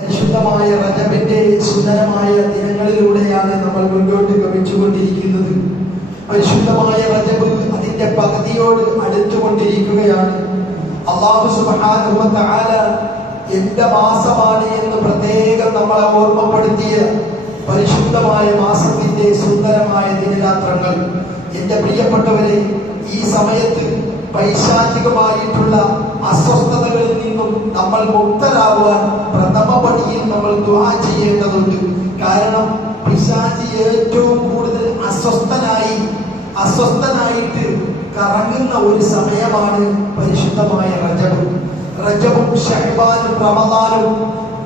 പരിശുദ്ധമായ റജബിന്റെ സുന്ദരമായ ദിനങ്ങളിലൂടെയാണ് നമ്മൾ മുന്നോട്ട് ഗമിച്ചുകൊണ്ടിരിക്കുന്നത്. പരിശുദ്ധമായ റജബ് അതിന്റെ പകുതിയോട് അടുത്തുകൊണ്ടിരിക്കുകയാണ്. അല്ലാഹു സുബ്ഹാനഹു വ തആല എന്റെ മാസമാണ് എന്ന് പ്രത്യേകം നമ്മളെ ഓർമ്മപ്പെടുത്തിയ പരിശുദ്ധമായ മാസത്തിന്റെ സുന്ദരമായ ദിനരാത്രങ്ങൾ. എന്റെ പ്രിയപ്പെട്ടവരെ, ഈ സമയത്ത് പൈശാചികമായിട്ടുള്ള അസ്വസ്ഥതകളിൽ നിന്നും നമ്മൾ മുക്തരാകുവാൻ പ്രഥമ പടിയിൽ നമ്മൾ ദുആ ചെയ്യേണ്ടതുണ്ട്. കാരണം പിശാചി ഏറ്റവും കൂടുതൽ അസ്വസ്ഥനായിട്ട് കറങ്ങുന്ന ഒരു സമയമാണ് പരിശുദ്ധമായ റജബ്. റജബും ശഅബാനും റമദാനും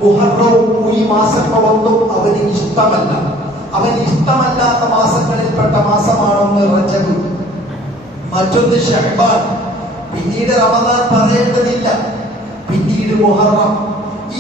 മുഹറവും ഈ മാസങ്ങളൊന്നും അവന് ഇഷ്ടമല്ല. അവന് ഇഷ്ടമല്ലാത്ത മാസങ്ങളിൽപ്പെട്ട മാസമാണെന്ന് റജബ്. മറ്റൊന്ന് ശഅബാൻ, പിന്നീട് റമദാൻ പറയേണ്ടതില്ല, പിന്നീട് മുഹറം.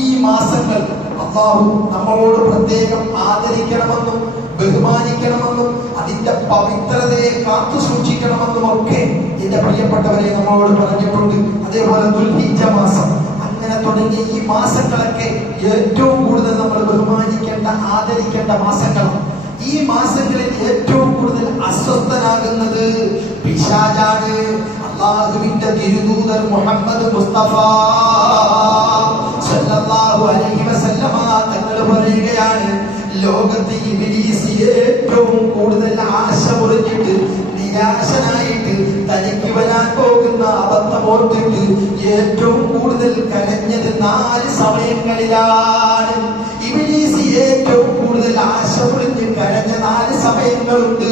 ഈ മാസങ്ങൾ അല്ലാഹു നമ്മളോട് പ്രത്യേകം ആദരിക്കണമെന്നും ബഹുമാനിക്കണമെന്നും അതിന്റെ പവിത്രതയെ കാത്തു സൂക്ഷിക്കണമെന്നും ഒക്കെ എന്റെ പ്രിയപ്പെട്ടവരെ നമ്മളോട് പറഞ്ഞിട്ടുണ്ട്. അതേപോലെ ദുൽഹിജ്ജ മാസം, അങ്ങനെ തുടങ്ങിയ ഈ മാസങ്ങളൊക്കെ ഏറ്റവും കൂടുതൽ നമ്മൾ ബഹുമാനിക്കേണ്ട ആദരിക്കേണ്ട മാസങ്ങളാണ്. ഈ മാസങ്ങളിൽ ഏറ്റവും കൂടുതൽ അസ്വസ്ഥനാകുന്നത് പിശാചാണ്. അല്ലാഹുവിന്റെ തിരുദൂതർ മുഹമ്മദ് മുസ്തഫ സല്ലല്ലാഹു അലൈഹി വസല്ലമ തങ്ങൾ പറയുകയാണ്, ലോകത്ത് ഇബ്ലീസ് ഏറ്റവും കൂടുതൽ ആശ മുറിഞ്ഞിട്ട് നിരാശനായിട്ട് തനിക്ക് വരാൻ പോകുന്ന അബദ്ധമോർത്തിട്ട് ഏറ്റവും കൂടുതൽ കരഞ്ഞത് 4 സമയങ്ങളിലാണ്. ഇബ്ലീസ് ഏറ്റവും കൂടുതൽ ആശ മുറിഞ്ഞ് കരഞ്ഞ 4 സമയങ്ങളുണ്ട്.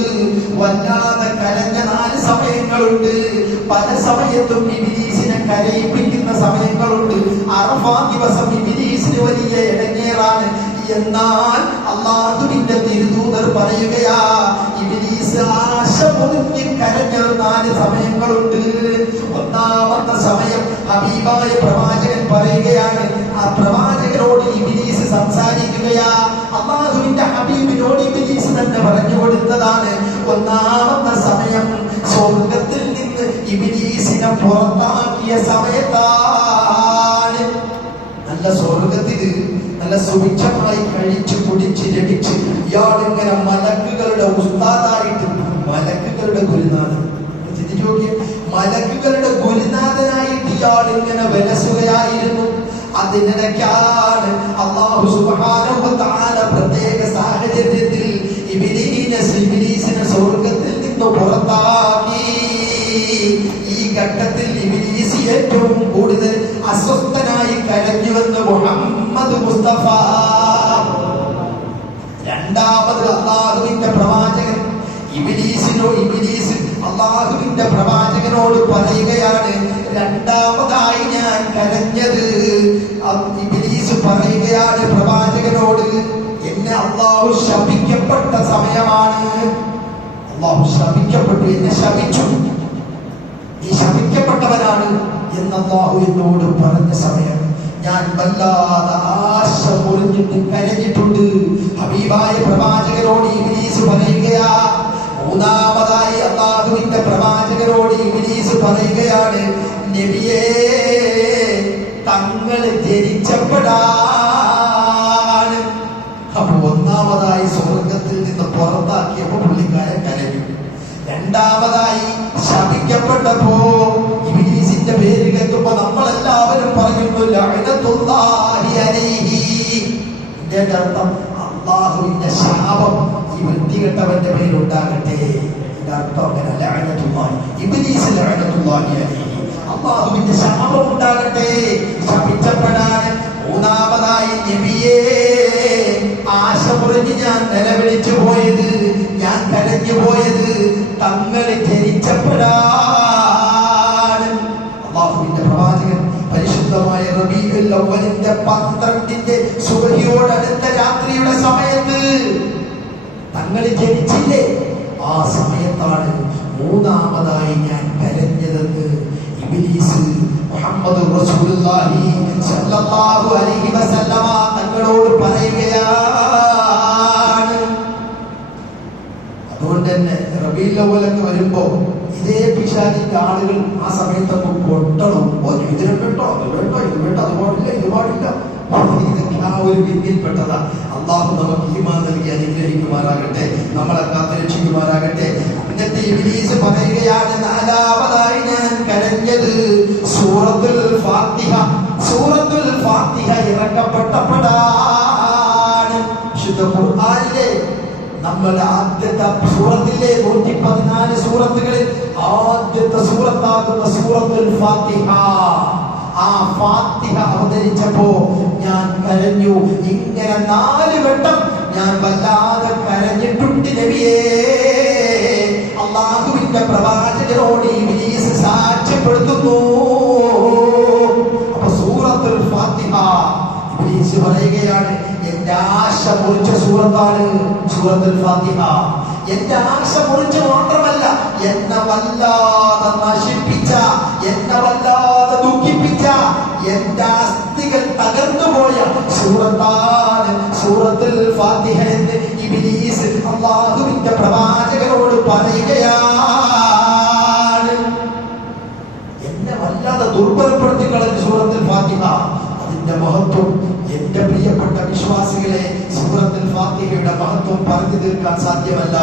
വല്ലാതെ കരഞ്ഞ 4 സമയങ്ങളുണ്ട്. പല സമയത്തും ഇബ്ലീസിനെ കരയിപ്പിക്കുന്ന സമയങ്ങളുണ്ട്. അറഫാ ദിവസം ഇബ്ലീസിന് വലിയ ഇടങ്ങേറാണ്. എന്നാൽ അല്ലാഹുവിന്റെ തിരുദൂതർ പറയുകയാ, ഇബ്ലീസ് ആശ മുറിഞ്ഞ് കരഞ്ഞ 4 സമയങ്ങളുണ്ട്. ഒന്നാമത്തെ സമയം ഹബീബായ പ്രവാചകൻ പറയുകയാണ്. ആ പ്രവാചകനോട് ഇബ്ലീസ് സംസാരിക്കുകയാ. അല്ലാഹുവിന്റെ ഹബീബിനോട് ഇബ്ലീസ് തന്നെ പറഞ്ഞു കൊടുത്തതാണ്. ഒന്നാമത്തെ സമയം സ്വർഗത്തിൽ നിന്ന് ഇബ്ലീസിനെ പുറത്താക്കിയ സമയത്താണ്. നല്ല സ്വർഗത്തില് നല്ല സുഭിക്ഷമായി കഴിച്ചു കുടിച്ച് ലഭിച്ച് ഇയാളിങ്ങനെ മലക്കുകളുടെ ഉസ്താദായിട്ട്, മലക്കുകളുടെ ഗുരുനാഥൻ, മലക്കുകളുടെ ഗുരുനാഥനായിട്ട് ഇയാൾ ഇങ്ങനെ വിലസുകയായിരുന്നു. അതിനിടയ്ക്കാണ് അല്ലാഹു സുബ്ഹാനഹു വ തആല പ്രത്യേക സാഹചര്യത്തിൽ ഇബ്ലീസിനെ സ്വർഗത്തിൽ നിന്ന് പുറത്താക്കി. ഈ ഘട്ടത്തിൽ ഇബ്ലീസ് ഏറ്റവും കൂടുതൽ അസ്വസ്ഥനായി കരഞ്ഞുവെന്ന് മുഹമ്മദ് മുസ്തഫ. രണ്ടാമത് അല്ലാഹുവിന്റെ പ്രവാചകൻ ഇബ്ലീസ് അല്ലാഹുവിന്റെ പ്രവാചകനോട് പറയുകയാണ്, രണ്ടാമതായി ഞാൻ കരഞ്ഞത്. ഇബ്ലീസ് പറയുകയാണ് പ്രവാചകനോട്, എന്നെ അല്ലാഹു ശപിക്കപ്പെട്ട സമയമാണ്. അല്ലാഹു ശപിക്കപ്പെട്ടു, എന്നെ ശപിച്ചു, നീ ശപിക്കപ്പെട്ടവനാണ് എന്ന് അല്ലാഹു എന്നോട് പറഞ്ഞ സമയം ഞാൻ വല്ലാതെ ആശ മുറിഞ്ഞിട്ട് കരഞ്ഞിട്ടുണ്ട്. ഹബീബായ പ്രവാചകനോട് ഇബ്ലീസ് പറയുകയാ. മൂന്നാമതായി അല്ലാഹുവിന്റെ പ്രവാചകനോട് ഇബ്ലീസ് പറയുകയാണ്, നബിയേ, തങ്ങൾ ജനിച്ചപ്പെടാണ്. അപ്പൊ ഒന്നാമതായി സ്വർഗത്തിൽ നിന്ന് പുറത്താക്കിയപ്പോ പുള്ളിക്കാരൻ കരഞ്ഞു. രണ്ടാമതായി ശപിക്കപ്പെട്ടപ്പോ ഇബ്ലീസിന്റെ പേര് കേൾക്കുമ്പോ നമ്മളെല്ലാവരും പറയുന്നു ലഅനത്തുല്ലാഹി അലൈഹി. ഇതിന്റെ അർത്ഥം അല്ലാഹുവിന്റെ ശാപം ഈ വൃത്തികെട്ടവന്റെ പേരുണ്ടാകട്ടെ. ഇതിന്റെ അർത്ഥം അങ്ങനെ ലഅനത്തുല്ലാഹി, ഇബ്ലീസ് ലഅനത്തുല്ലാഹി അലൈഹി, അല്ലാഹുവിന്റെ ശാപം ഉണ്ടാകട്ടെ, ശപിച്ചപ്പെടാൻ. മൂന്നാമതായി നബിയേ, ആശ മുറിഞ്ഞ് ഞാൻ നിലവിളിച്ചു പോയത്, ഞാൻ കരഞ്ഞു പോയത് തങ്ങൾ ജനിച്ചപ്പെടാൻ. അല്ലാഹുവിന്റെ പ്രവാചകൻ പരിശുദ്ധമായ റബീഉൽ അവ്വലിന്റെ 12 സുബഹിയോടടുത്ത രാത്രിയുടെ സമയത്ത് തങ്ങൾ ജനിച്ചില്ലേ, ആ സമയത്താണ് മൂന്നാമതായി ഞാൻ കരഞ്ഞതെന്ന് ഇബ്ലീസ് മുഹമ്മദ് റസൂലുള്ളാഹി സ്വല്ലല്ലാഹു അലൈഹി വസല്ലമ തങ്ങളോട് പറയുകയാണ്. അതുകൊണ്ട് തന്നെ റബീഉൽ അവ്വലൊക്കെ വരുമ്പോ ഇതേ പിശാചിന്റെ ആളുകൾ ആ സമയത്തൊക്കെ കൊട്ടണം, ഇതിനെ കേട്ടോ, അത് വേണ്ടോ, ഇത് വേണ്ട, അത് പാടില്ല, ഇത് പാടില്ല, ഇതൊക്കെയാണ് ഒരു വിധിയിൽപ്പെട്ടതാ. അള്ളാഹു നമുക്ക് ഈമാൻ നൽകി അനുഗ്രഹിക്കുമാറാകട്ടെ, നമ്മളെ കാത്തുരക്ഷിക്കുമാറാകട്ടെ. എന്നിട്ട് ഇബ്ലീസ് പറയുകയാണ്, നാലാമതായി ഞാൻ കരഞ്ഞത് സൂറത്തുൽ ഫാത്തിഹ. സൂറത്തുൽ ഫാത്തിഹ ഇറക്കപ്പെട്ടപ്പോഴാണ്. വിശുദ്ധ ഖുർആനിലെ നമ്മുടെ ആദ്യത്തെ സൂറത്തിലെ 114 സൂറത്തുകളിൽ ആദ്യത്തെ സൂറത്താകുന്ന സൂറത്തുൽ ഫാത്തിഹ, ആ ഫാത്തിഹ അവതരിച്ചപ്പോ ഞാൻ കരഞ്ഞു. ഇങ്ങനെ 4 വട്ടം ഞാൻ വല്ലാതെ കരഞ്ഞിട്ടുണ്ട് നബിയേ. അല്ലാഹുവിന്റെ പ്രവാചകനോട് ഇബ്ലീസ് സാക്ഷ്യപ്പെടുത്തുന്നു. അപ്പൊ സൂറത്തുൽ ഫാത്തിഹ ഇബ്ലീസ് പറയുകയാണ്, എന്റെ ആശ മുറിച്ച സൂറത്താണ് സൂറത്തുൽ ഫാത്തിഹ. എന്റെ ആശ മുറിച്ച് മാത്രമല്ല, എന്നെ വല്ലാതെ നശിപ്പിച്ച, എന്നെ വല്ലാതെ ദുഃഖിപ്പിച്ച, എന്റെ അസ്ഥികൾ തകർന്നുപോയ സൂറത്താണ് സൂറത്തുൽ ഫാത്തിഹ എന്ന് ഇബ്ലീസ് അല്ലാഹുവിന്റെ പ്രവാചകനോട് പറയുകയാണ്. എന്നെ വല്ലാതെ ദുർബലപ്പെടുത്തി കളഞ്ഞ സൂറത്തുൽ ഫാത്തിഹ. അതിന്റെ മഹത്വം എന്റെ പ്രിയപ്പെട്ട വിശ്വാസികളെ, സൂറത്തുൽ ഫാത്തിഹയുടെ മഹത്വം പറഞ്ഞു തീർക്കാൻ സാധ്യമല്ല.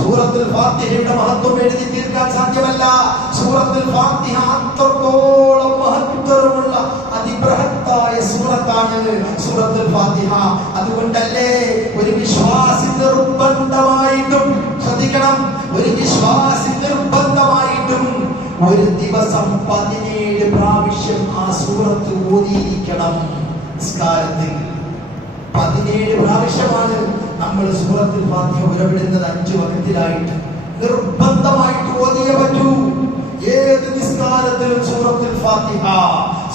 സൂറത്തുൽ ഫാത്തിഹയുടെ മഹത്വം എഴുതി തീർക്കാൻ സാധ്യമല്ല. സൂറത്തുൽ ഫാത്തിഹ അത്രത്തോളം മഹത്വമുള്ള അതിബൃഹത്തായ സൂറത്താണ് സൂറത്തുൽ ഫാത്തിഹ. അതുകൊണ്ടല്ലേ ഒരു വിശ്വാസി നിർബന്ധമായിട്ടും, ശ്രദ്ധിക്കണം, ഒരു വിശ്വാസി നിർബന്ധമായിട്ടും ഒരു ദിവസം 17 പ്രാവശ്യം ആ സൂറത്ത് ഓതിയിരിക്കണം. നിസ്കാരത്തിൽ 17 പ്രാവശ്യമാണ് നമ്മൾ സൂറത്തുൽ ഫാത്തിഹ ഉരവിടുന്നത്. 5 വഖത്തിലായിട്ട് നിർബന്ധമായിട്ട് ഓതിയേ പറ്റൂ. ഏത് നിസ്കാരത്തിലും സൂറത്തുൽ ഫാത്തിഹ.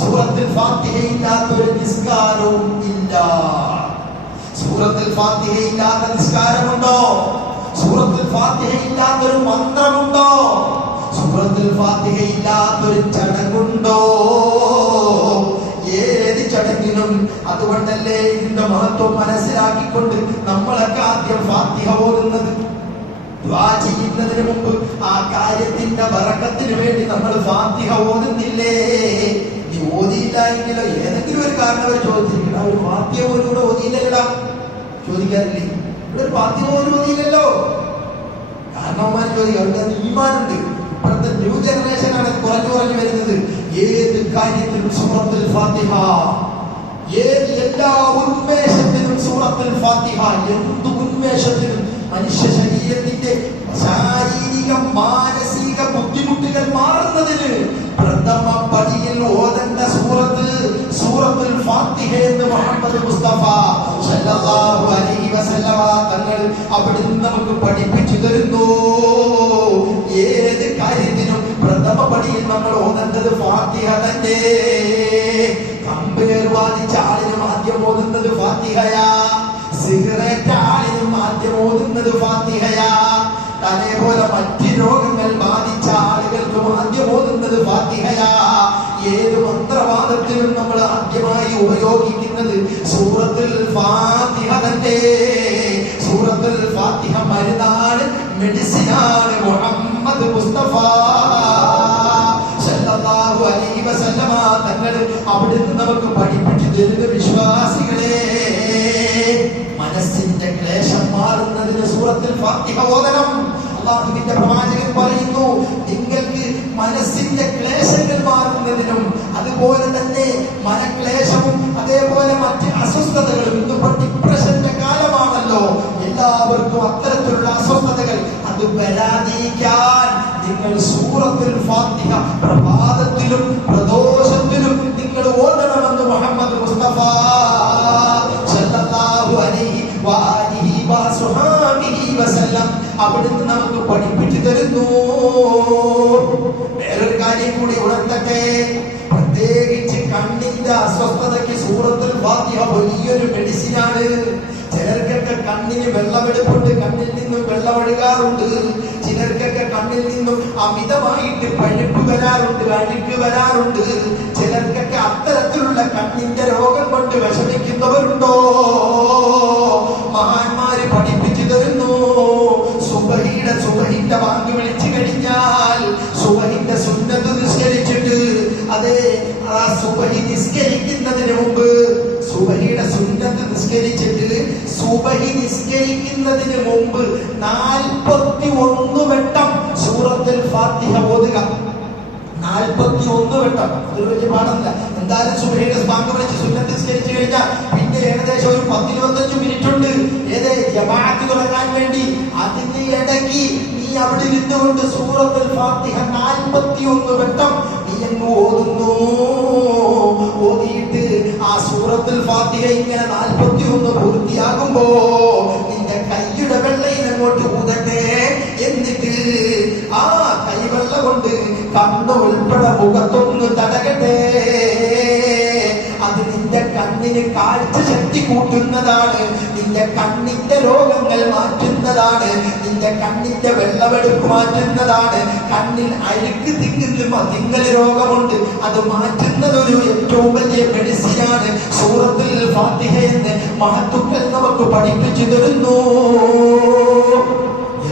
സൂറത്തുൽ ഫാത്തിഹ ഇല്ലാത്ത ഒരു നിസ്കാരവും ഇല്ല. സൂറത്തുൽ ഫാത്തിഹ ഇല്ലാത്ത നിസ്കാരമുണ്ടോ? സൂറത്തുൽ ഫാത്തിഹ ഇല്ലാത്തൊരു മന്ത്രമുണ്ടോ? സൂറത്തുൽ ഫാത്തിഹ ഇല്ലാത്തൊരു ചടങ്ങുണ്ടോ? ഏത് ചടങ്ങിനും. അതുകൊണ്ടല്ലേ ഇതിന്റെ മഹത്വം മനസ്സിലാക്കിക്കൊണ്ട് നമ്മളൊക്കെ ആദ്യം ഫാത്തിഹ ഓതുന്നത്. ദുആ ചെയ്യുന്നതിന് മുമ്പ് ആ കാര്യത്തിന്റെ ബറക്കത്തിന് വേണ്ടി നമ്മൾ ഫാത്തിഹ ഓതുന്നില്ലേ? നീ ഓതിയില്ല എങ്കിലോ ഏതെങ്കിലും ഒരു കാരണം അവർ ചോദിച്ചിരിക്കണം, ഒരു ഫാത്തിഹ പോലും കൂടെ ഓതിയില്ലല്ലടാ, ചോദിക്കാറില്ലേ? ഇവിടെ ഒരു ഫാത്തിഹ പോലും ഓതിയില്ലല്ലോ. കാരണവന്മാർ ചോദിക്കും, അവരുടെ ഈമാനുണ്ട്. ഇപ്പോഴത്തെ ന്യൂ ജനറേഷനാണ് കുറഞ്ഞു കുറഞ്ഞു വരുന്നത്. ഏത് കാര്യത്തിലും സൂറത്തുൽ ഫാത്തിഹ, ഏത് എല്ലാ ഉന്മേഷത്തിനും സൂറത്തുൽ ഫാത്തിഹ. എന്ത് ഉന്മേഷത്തിനും, മനുഷ്യ ശരീരത്തിന്റെ ശാരീരിക മാനസിക ബുദ്ധിമുട്ടുകൾ മാറുന്നതിന് പ്രഥമ പടിയിൽ ഓതേണ്ട സൂറത്ത് സൂറത്തുൽ ഫാത്തിഹ എന്ന് മുഹമ്മദ് മുസ്തഫ സല്ലല്ലാഹു അലൈഹി വസല്ലമ തങ്ങൾ അവിടുന്ന് നമുക്ക് പഠിപ്പിച്ചു തരുന്നു. ഏത് കാര്യത്തിനും പ്രഥമ പടിയിൽ നമ്മൾ ഓതേണ്ടത് ഫാത്തിഹ തന്നെ. കമ്പേർ വാദിച്ച ആളിനും ആദ്യം ഓതുന്നത് ഫാത്തിഹയാ. സിഗരറ്റ് ആളിനും ആദ്യം ഓതുന്നത് ഫാത്തിഹയാ. അതേപോലെ മറ്റ് രോഗങ്ങൾ ബാധിച്ച ആളുകൾക്കും ആദ്യം ഓതുന്നത് ഫാത്തിഹയാ. ഏത് മന്ത്രവാദത്തിനും നമ്മൾ ആദ്യമായി ഉപയോഗിക്കുന്നത് സൂറത്തുൽ ഫാത്തിഹ തന്നെ. സൂറത്തുൽ ഫാത്തിഹ മരുന്നാണ്, മെഡിസിനാണ്. മുഹമ്മദ് മുസ്തഫ സല്ലല്ലാഹു അലൈഹി വസല്ലമ തങ്ങൾ അവിടുന്ന് നമുക്ക് പഠിപ്പിച്ചു തരുന്ന വിശ്വാസികളെ, മനസ്സിന്റെ ക്ലേശം മാറുന്നതിന് സൂറത്തുൽ ഫാത്തിഹ ഓതണം. അല്ലാഹുവിന്റെ പ്രവാചകൻ പറയുന്നു, നിങ്ങൾക്ക് മനസ്സിന്റെ ക്ലേശങ്ങൾ മാറുന്നതിനും അതുപോലെ തന്നെ മനക്ലേശവും അതേപോലെ മറ്റ് അസ്വസ്ഥതകളും, ഇന്നിപ്പോ ഡിപ്രഷന്റെ കാലമാണല്ലോ, എല്ലാവർക്കും അത്തരത്തിലുള്ള അസ്വസ്ഥതകൾ അത് വരാതിരിക്കാൻ നിങ്ങൾ സൂറത്തുൽ ഫാത്തിഹ പ്രഭാതത്തിലും പ്രദോഷത്തിലും നിങ്ങൾ ഓതണമെന്ന് മുഹമ്മദ് മുസ്തഫ സല്ലല്ലാഹു അലൈഹി വആലിഹി വസഹബിഹി വസല്ലം അവിടുന്ന് നമുക്ക് പഠിപ്പിച്ചു തരുന്നു. വേറൊരു കാര്യം കൂടി ഉണർത്തട്ടെ, പ്രത്യേകിച്ച് കണ്ണിന്റെ അസ്വസ്ഥതയ്ക്ക് സൂറത്തുൽ ഫാത്തിഹ വലിയൊരു മെഡിസിനാണ്. ചിലർക്കൊക്കെ കണ്ണിന് വെള്ളമെടുപ്പുണ്ട്, കണ്ണിൽ നിന്നും വെള്ളമൊഴുകാറുണ്ട്. ചിലർക്കൊക്കെ കണ്ണിൽ നിന്നും അമിതമായിട്ട് പഴുപ്പ് വരാറുണ്ട്, അഴുക്ക് വരാറുണ്ട്. ചിലർക്കൊക്കെ അത്തരത്തിലുള്ള കണ്ണിന്റെ രോഗം കൊണ്ട് വിഷമിക്കുന്നവരുണ്ടോ? മഹാന്മാര് പഠിപ്പിച്ചു തരുന്നു, സുബഹിന്റെ ബാങ്ക് വിളിച്ചു കഴിഞ്ഞാൽ സുബഹിന്റെ സുന്നത്ത് നിസ്കരിച്ചിട്ട്, അതെ, ആ സുബഹി നിസ്കരിക്കുന്നതിന് മുമ്പ് സുബഹിയുടെ സുന്നത്ത് നിസ്കരിച്ചിട്ട് സുബഹി നിസ്കരിക്കുന്നതിന് മുമ്പ് 41 വട്ടം സൂറത്തുൽ ഫാത്തിഹ ഓതുക. 41 വട്ടം. അതൊരു വലിയ പാടല്ല. എന്തായാലും സുബഹിയുടെ ബാങ്ക് വിളിച്ച് സുന്നത്ത് നിസ്കരിച്ചു കഴിഞ്ഞാൽ പിന്നെ ഏകദേശം ഒരു 10-25 മിനിറ്റ് ഉണ്ട് ജമാഅത്ത് തുടങ്ങാൻ വേണ്ടി. അതിന്റെ ഇടയ്ക്ക് നീ അവിടെ ഇരുന്നുകൊണ്ട് സൂറത്തുൽ ഫാത്തിഹ 41 വട്ടം നീ അങ്ങ് ഓതുന്നു. ഓതിയിട്ട് ആ സൂറത്തുൽ ഫാത്തിഹ ഇങ്ങനെ 41 പൂർത്തിയാകുമ്പോ നിന്റെ കൈയുടെ വെള്ളയിൽ അങ്ങോട്ട് ഊതട്ടെ. എന്നിട്ട് ആ കൈവെള്ള കൊണ്ട് കണ്ണ് ഉൾപ്പെടെ മുഖത്തൊന്ന് തടകട്ടെ. അത് നിന്റെ കണ്ണിന് കാഴ്ച ശക്തി കൂട്ടുന്നതാണ്, നിന്റെ കണ്ണിന്റെ രോഗങ്ങൾ മാറ്റുന്നതാണ്, നിന്റെ കണ്ണിന്റെ വെള്ളമെടുപ്പ് മാറ്റുന്നതാണ്. കണ്ണിൽ അഴുക്ക് തിങ്ങൽ രോഗമുണ്ട്, അത് മാറ്റുന്നത് ഒരു ഏറ്റവും വലിയ മെഡിസിനാണ് സൂറത്തുൽ ഫാത്തിഹ എന്ന് മഹത്തുക്കൾ നമുക്ക് പഠിപ്പിച്ചു തരുന്നു.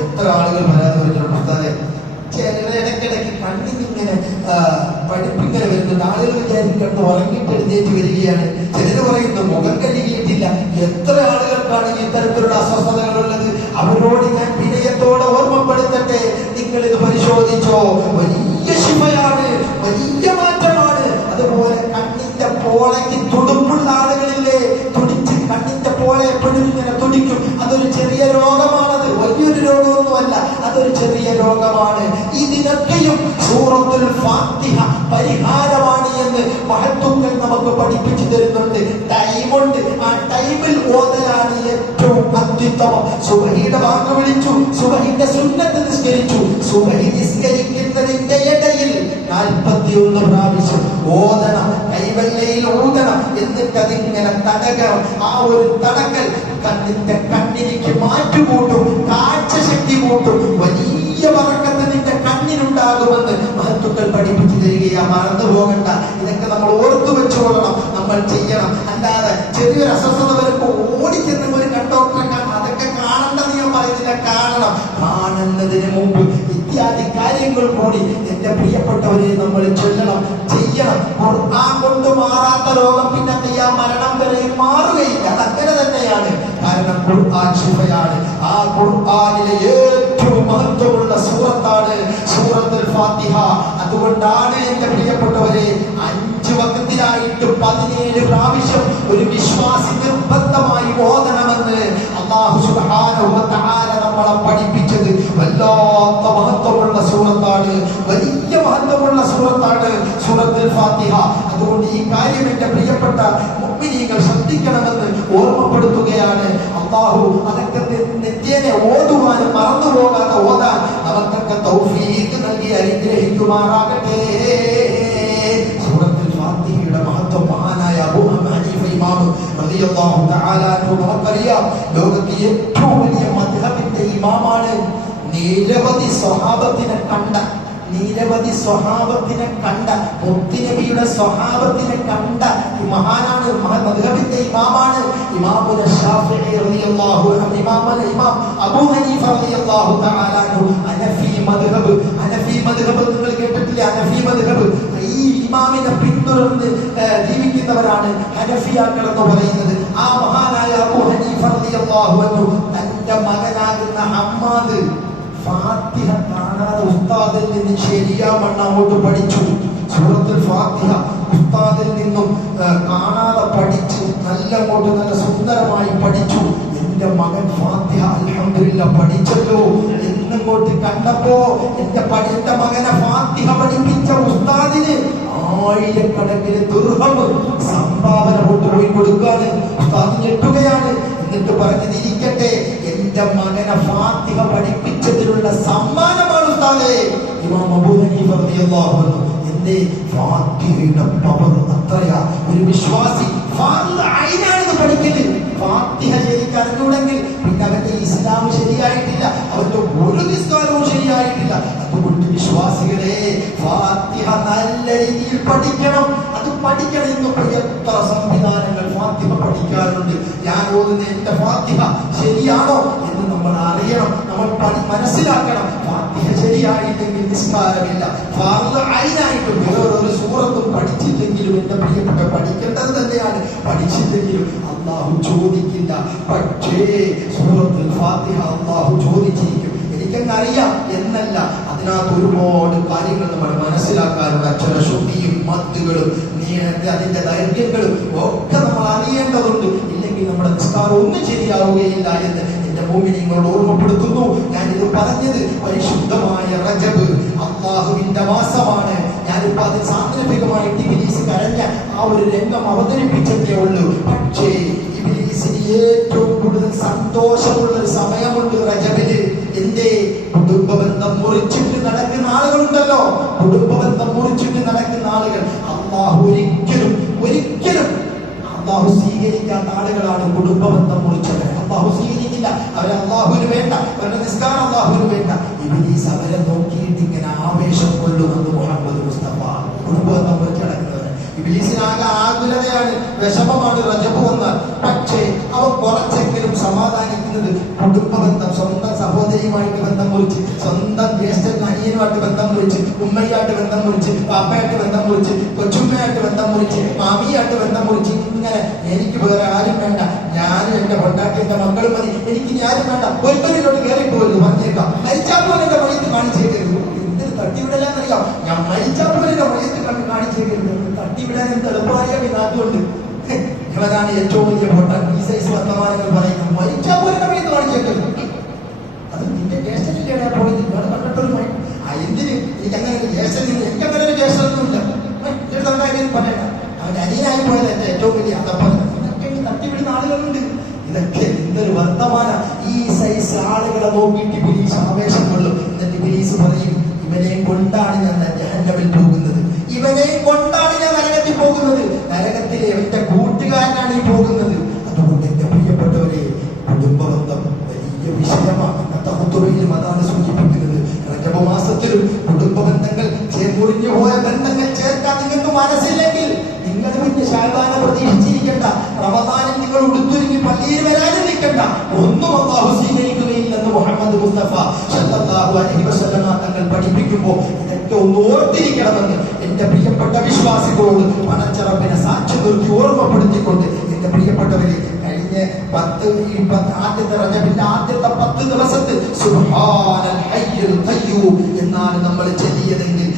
എത്ര ആളുകൾ പരാതി പറഞ്ഞിട്ടുണ്ട്, ഇടയ്ക്കിടയ്ക്ക് കണ്ണിനിങ്ങനെ പഠിപ്പിങ്ങനെ വരുന്നുണ്ട്. ആളുകൾ വിചാരിക്കുന്നത് ഉറങ്ങിയിട്ട് എഴുന്നേറ്റ് വരികയാണ്. ചിലര് പറയുന്നു മുഖം കഴുകിയിട്ടില്ല. എത്ര ആളുകൾക്കാണ് ഈ തരത്തിലുള്ള അസ്വസ്ഥതകളുള്ളത്? അവരോട് ഞാൻ വിനയത്തോടെ ഓർമ്മപ്പെടുത്തട്ടെ, നിങ്ങൾ ഇത് പരിശോധിച്ചോ. വലിയ ശിഫയാണ്, വലിയ മാറ്റമാണ്. അതുപോലെ കണ്ണിന്റെ പോളയ്ക്ക് തുടുപ്പുള്ള ആളുകളില്ലേ, തുടിച്ച് കണ്ണിന്റെ പോളെ എപ്പോഴും ഇങ്ങനെ തുടിക്കും. അതൊരു ചെറിയ രോഗമാണത്, വലിയൊരു രോഗമൊന്നുമല്ല, അതൊരു ചെറിയ രോഗമാണ്. ഇതിനൊക്കെയും സൂറത്തുൽ ഫാത്തിഹ പരിഹാരമാണ് എന്ന് മഹത്തുക്കൾ നമുക്ക് പഠിപ്പിച്ചു തരുന്നുണ്ട്. ടൈമുണ്ട്, ആ ടൈമിൽ ഓതലാണ് ഏറ്റവും അത്യുത്തമം. സുബഹിയുടെ ബാങ്ക് വിളിച്ചു, സുബഹിന്റെ സുന്നത്ത് നിസ്കരിച്ചു. സുബഹി നിസ്കരിക്കുന്നതിന്റെ ഇടയിൽ 41 പ്രാവശ്യം ഓതണം, കൈവെള്ളയിൽ ഊതണം. എന്നിട്ട് അതിങ്ങനെ തടകണം. ആ ഒരു തടക്കൽ കണ്ണിലേക്ക് മാറ്റുകൂട്ടും, കാഴ്ച ശക്തി കൂട്ടും. വലിയ വറക്കത്ത് നിന്റെ കണ്ണിനുണ്ടാകുമെന്ന് മഹത്തുക്കൾ പഠിപ്പിച്ചു തരികയാ. മറന്നു പോകണ്ട, ഇതൊക്കെ നമ്മൾ ഓർത്തു വെച്ചോളണം, നമ്മൾ ചെയ്യണം. അല്ലാതെ ചെറിയൊരു അസ്വസ്ഥത വരുമ്പോ ഓടിച്ചെന്ന് ഒരു കണ്ടോക്ടറെ കാണാം, അതൊക്കെ കാണണ്ടെന്ന് ഞാൻ പറയുന്നില്ല. കാണണം. കാണുന്നതിന് മുമ്പ് ഇത്യാദി കാര്യങ്ങൾ കൂടി എന്റെ പ്രിയപ്പെട്ടവരെ നമ്മൾ ചൊല്ലണം, ചെയ്യണം. ഖുർആൻ കൊണ്ട് മാറാത്ത രോഗം പിന്നെ മരണം വരെ മാറുകയില്ല. അതങ്ങനെ തന്നെയാണ്. കാരണം ഖുർആൻ ശിഫയാണ്. ആ ഖുർആനിലെ ഏറ്റവും മഹത്വമുള്ള സൂറത്താണ് സൂറത്തുൽ ഫാത്തിഹ. അതുകൊണ്ടാണ് എന്റെ പ്രിയപ്പെട്ടവരെ 5 വഖത്തിലായിട്ട് 17 പ്രാവശ്യം ഒരു വിശ്വാസി നിർബന്ധമായി ഓതണമെന്ന് അല്ലാഹു സുബ്ഹാനഹു വ തആല നമ്മളെ പഠിപ്പിച്ചത്. വല്ലാത്ത മഹത്വമുള്ള സൂറത്താണ്, വലിയ മഹത്വമുള്ള സൂറത്താണ് സൂറത്തുൽ ഫാത്തിഹ. അതുകൊണ്ട് ഈ കാര്യം എന്റെ പ്രിയപ്പെട്ട മുഅ്മിനീങ്ങൾ ശ്രദ്ധിക്കണമെന്ന് ഓർമ്മപ്പെടുത്തുകയാണ്. അല്ലാഹു അതൊക്കെ നിത്യേന ഓതുവാനും മറന്നു പോകാതെ ഓതാൻ നമുക്കൊക്കെ തൗഫീഖ് നൽകി അനുഗ്രഹിക്കുമാറാകട്ടെ. സൂറത്തുൽ ഫാത്തിഹയുടെ മഹത്വം മഹാനായ അബൂ ഹനീഫ ഇമാം റളിയല്ലാഹു തആല അൻഹു നമുക്കറിയാം, ലോകത്തെ ഏറ്റവും വലിയ മദ്ഹബിന്റെ ഇമാമാണ്. നിരവധി സ്വഹാബത്തിനെ കണ്ട മുത്തുനബിയുടെ സ്വഹാബത്തിനെ കണ്ട മഹാനാണ്, മദ്ഹബിന്റെ ഇമാമാണ്. ഇമാമുന ശാഫിഈ റളിയല്ലാഹു അൻഹു, ഇമാം അബൂ ഹനീഫ റളിയല്ലാഹു തആല അൻഹു ഹനഫി മദ്ഹബ് നിങ്ങൾ കേട്ടിട്ടില്ലേ? ഹനഫി മദ്ഹബ്. ഈ ഇമാമിനെ പിന്തുടർന്ന് ജീവിക്കുന്നവരാണ് ഹനഫിയാക്കൾ എന്ന് പറയുന്നത്. ആ മഹാനായ അബൂ ഹനീഫ റളിയല്ലാഹു അൻഹു തന്റെ മകനാകുന്ന ഹമ്മാദ് ഫാത്തിഹ കാണാതെ ഉസ്താദിൽ നിന്ന് ശരിയാവണ്ണം അങ്ങോട്ട് പഠിച്ചു. സൂറത്തുൽ ഫാത്തിഹ ഉസ്താദിൽ നിന്നും കാണാതെ പഠിച്ച് നല്ല സുന്ദരമായി പഠിച്ചു. എന്റെ മകൻ ഫാത്തിഹ അൽഹംദുലില്ലാഹ് പഠിച്ചല്ലോ എന്നിങ്ങോട്ട് കണ്ടപ്പോ എന്റെ മകനെ ഫാത്തിഹ പഠിപ്പിച്ച ഉസ്താദിന് 1000 ദിർഹം സംഭാവന കൊണ്ടുപോയി കൊടുക്കാണ്. ഉസ്താദ് ഞെട്ടുകയാണ്. എന്നിട്ട് പറഞ്ഞതിരിക്കട്ടെ, എന്റെ മകനെ ഫാത്തിഹ പഠിപ്പിച്ചതിനുള്ള സമ്മാനമാണ് ഉസ്താദേ. ഇമാം അബൂ ഹനീഫ റളിയല്ലാഹു അൻഹു. എന്റെ ഫാത്തിഹയുടെ പവർ അത്രയാ. ഒരു വിശ്വാസി ഫർദ് ഐനാണ് പഠിക്കല്. ഫാത്തിഹ ശരിക്ക് അറിഞ്ഞുണ്ടെങ്കിൽ പിന്നെ അവന്റെ ഇസ്ലാം ശരിയായിട്ടില്ല, അവന്റെ ഒരു നിസ്കാരവും ശരിയായിട്ടില്ല. അതുകൊണ്ട് വിശ്വാസികളെ ഫാത്തിഹ നല്ല രീതിയിൽ പഠിക്കണം. അത് പഠിക്കണം. ഇന്ന് എത്ര സംവിധാനങ്ങൾ ഫാത്തിഹ പഠിക്കാനുണ്ട്. ഞാൻ ഓതുന്ന എന്റെ ഫാത്തിഹ ശരിയാണോ എന്ന് നമ്മൾ അറിയണം, നമ്മൾ മനസ്സിലാക്കണം. ഫാത്തിഹ ശരിയായില്ലെങ്കിൽ നിസ്കാരമില്ല. ഫർദ് ഐനായിട്ട് വേറൊരു സൂറത്തും പഠിച്ചില്ലെങ്കിലും എന്റെ പ്രിയപ്പെട്ട പഠിക്കേണ്ടത് തന്നെയാണ്. പഠിച്ചില്ലെങ്കിലും അള്ളാഹു ചോദിക്കില്ല. പക്ഷേ സൂറത്തുൽ ഫാത്തിഹ അള്ളാഹു ചോദിച്ചിരിക്കും. എനിക്കെന്നറിയാം എന്നല്ല, അതിനകത്ത് ഒരുപാട് കാര്യങ്ങൾ നമ്മൾ മനസ്സിലാക്കാനുള്ള അക്ഷരശുദ്ധിയും മദ്ദുകളും അതിന്റെ ദൈർഘ്യങ്ങളും ഒക്കെ നമ്മൾ അറിയേണ്ടതുണ്ട്. ഇല്ലെങ്കിൽ നമ്മുടെ നിസ്കാരം ഒന്നും ശരിയാവുകയില്ല എന്ന് എന്റെ മോമിനിങ്ങളോട് ഓർമ്മപ്പെടുത്തുന്നു. ഞാനിത് പറഞ്ഞത് പരിശുദ്ധമായ റജബ് അള്ളാഹുവിന്റെ മാസമാണ്. ഞാനിപ്പോ അത് സാന്ദർഭികമായിട്ട് ഇബ്ലീസ് കരഞ്ഞ ആ ഒരു രംഗം അവതരിപ്പിച്ചേ ഉള്ളൂ. പക്ഷേ ഇബ്ലീസിന് ഏറ്റവും കൂടുതൽ സന്തോഷമുള്ള ഒരു സമയമുണ്ട് റജബില്. എന്റെ കുടുംബബന്ധം മുറിച്ചിട്ട് നടക്കുന്ന ആളുകളുണ്ടല്ലോ, കുടുംബബന്ധം മുറിച്ചിട്ട് നടക്കുന്ന ആളുകൾ അള്ളാഹു ഒരിക്കലും അള്ളാഹു സ്വീകരിക്കാത്ത ആളുകളാണ് കുടുംബബന്ധം മുറിച്ചവർ. അള്ളാഹു സ്വീകരിക്കില്ല. അവരെ അള്ളാഹുവിന് വേണ്ട, അവരുടെ നിസ്കാരം അള്ളാഹുവിന് വേണ്ട. ഇബ്ലീസ് അവരെ നോക്കിയിട്ട് ഇങ്ങനെ ആവേശം കൊള്ളുമെന്ന് മുഹമ്മദ് മുസ്തഫ. കുടുംബബന്ധം മുറിച്ച് നടക്കുന്നവർ ഇബ്ലീസിനാകെ ആകുലതയാണ്, വിഷമമാണ് റജബ് വന്നാൽ. പക്ഷേ അവൻ കുറച്ചെങ്കിലും സമാധാനിക്കുന്നത് കുടുംബബന്ധം, സ്വന്തം സഹോദരിയുമായിട്ട് ബന്ധം മുറിച്ച്, സ്വന്തം ജ്യേഷ്ഠനും അനിയനുമായിട്ട് ബന്ധം മുറിച്ച്, ഉമ്മയായിട്ട് ബന്ധം മുറിച്ച്, പാപ്പയായിട്ട് ബന്ധം മുറിച്ച്, കൊച്ചുമ്മയായിട്ട് ബന്ധം മുറിച്ച്, മാമിയായിട്ട് ബന്ധം മുറിച്ച്, ഇങ്ങനെ എനിക്ക് വേറെ ആരും വേണ്ട, ഞാനും എന്റെ പൊണ്ടാട്ടി എന്റെ മക്കളും മതി, എനിക്ക് ഇനി ആരും വേണ്ട, ഒരുത്തരിലോട്ട് കയറിപ്പോരുത് പറഞ്ഞേക്കാം. മരിച്ചാൽ പോലെ എന്റെ മൊഴിത്ത് കാണിച്ചേക്കരുത്. എന്തൊരു തട്ടിവിടലാന്നറിയാം. ഞാൻ മരിച്ചാൽ പോലെ എന്റെ മൊഴിത്ത് കണ്ട് കാണിച്ചേക്കരുത്. തട്ടിവിടാൻ എന്ത് എളുപ്പമായ നാട്ടുകൊണ്ട് ഇവനാണ് ഏറ്റവും വലിയ പൊട്ടാൻ. ഈ സൈസ് വർത്തമാനങ്ങൾ പറയുന്നത് മരിച്ചാൽ പോലെ മൊഴിത്ത് കാണിച്ചേക്കരുത്. അത് നിന്റെ ജ്യേഷ്ഠനില്ലേ പോയത് ഇവിടെ കണ്ടിട്ടൊരു എന്തിന് എനിക്ക് അങ്ങനെ ഒരു ജ്യേഷ്ഠൻ, എനിക്ക് അങ്ങനെ ഒരു ജ്യേഷ്ഠനൊന്നുമില്ല. കാര്യം പറയണ്ട. അവൻ അനിയനായി പോയത് എന്റെ ഏറ്റവും വലിയ അതപ്പന. ഇതൊക്കെ തട്ടിവിടുന്ന ആളുകളുണ്ട്. ഇതൊക്കെ എന്തൊരു വർത്തമാനം. ഈ സൈസ് ആളുകളെ നോക്കിയിട്ട് ഇബ്ലീസ് ആവേശം കൊള്ളും. എന്നിട്ട് ഇബ്ലീസ് പറയും, ഇവനെ കൊണ്ടാണ് ഞാൻ ജഹന്നമിൽ പോകുന്നത്, ഇവനെ കൊണ്ടാണ് ഞാൻ നരകത്തിൽ പോകുന്നത്, നരകത്തിലെ എന്റെ കൂട്ടുകാരനാണ് ഈ പോകുന്നത്. അതുകൊണ്ട് എന്റെ പ്രിയപ്പെട്ടവരെ, കുടുംബബന്ധം വലിയ വിഷയമാണ്. തഹത്തുബയിലും അതാണ് സൂചിപ്പിക്കുന്നത്. റജബ് മാസത്തിലും കുടുംബബന്ധങ്ങൾ മുറിഞ്ഞു പോയ ബന്ധങ്ങൾ ചേർക്കാൻ നിങ്ങൾക്ക് മനസ്സില്ലെങ്കിൽ നിങ്ങൾ പിന്നെ ശഅബാനെ പ്രതീക്ഷിച്ചിരിക്കണ്ട. റമദാനിൽ നിങ്ങൾ ഉടുത്തൊരുങ്ങി പള്ളിയിൽ വരാനും നിൽക്കണ്ട. ഒന്നും അല്ലാഹു സ്വീകരിക്കുകയില്ലെന്ന് മുഹമ്മദ് മുസ്തഫ സല്ലല്ലാഹു അലൈഹി വസല്ലം തങ്ങൾ പഠിപ്പിക്കുമ്പോൾ ഇതൊക്കെ ഒന്ന് ഓർത്തിരിക്കണമെന്ന് എന്റെ പ്രിയപ്പെട്ട വിശ്വാസികളോട് പടച്ചറപ്പിനെ സാക്ഷി നിർത്തി ഓർമ്മപ്പെടുത്തിക്കൊണ്ട് എന്റെ പ്രിയപ്പെട്ടവരെ, കഴിഞ്ഞ ആദ്യത്തെ റജബിന്റെ ആദ്യത്തെ 10 ദിവസത്തിൽ സുബ്ഹാനൽ ഹയ്യുൽ ഖയ്യൂം എന്നാണ് നമ്മൾ ചൊല്ലിയതെങ്കിൽ,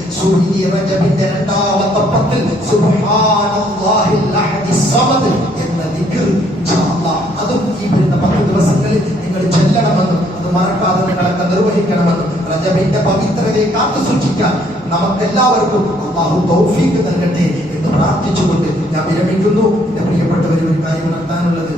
ഈ റജബിന്റെ രണ്ടാമത്തെ 10 സുബ്ഹാനല്ലാഹിൽ അഹദിസ് സമദ് എന്ന ദിക്ർ ഇൻഷാഅല്ലാഹ് അതും ഈ വരുന്ന 10 ദിവസങ്ങളിൽ നിങ്ങൾ ചൊല്ലണമെന്നും അത് മറക്കാതെ നിങ്ങളൊക്കെ നിർവഹിക്കണമെന്നും റജബിന്റെ പവിത്രതയെ കാത്തു സൂക്ഷിക്കാൻ നമുക്കെല്ലാവർക്കും അല്ലാഹു തൗഫീഖ് നൽകട്ടെ എന്ന് പ്രാർത്ഥിച്ചുകൊണ്ട് ഞാൻ വിരമിക്കുന്നു. എന്റെ പ്രിയപ്പെട്ടവരെ, ഒരു കാര്യം നടത്താനുള്ളത്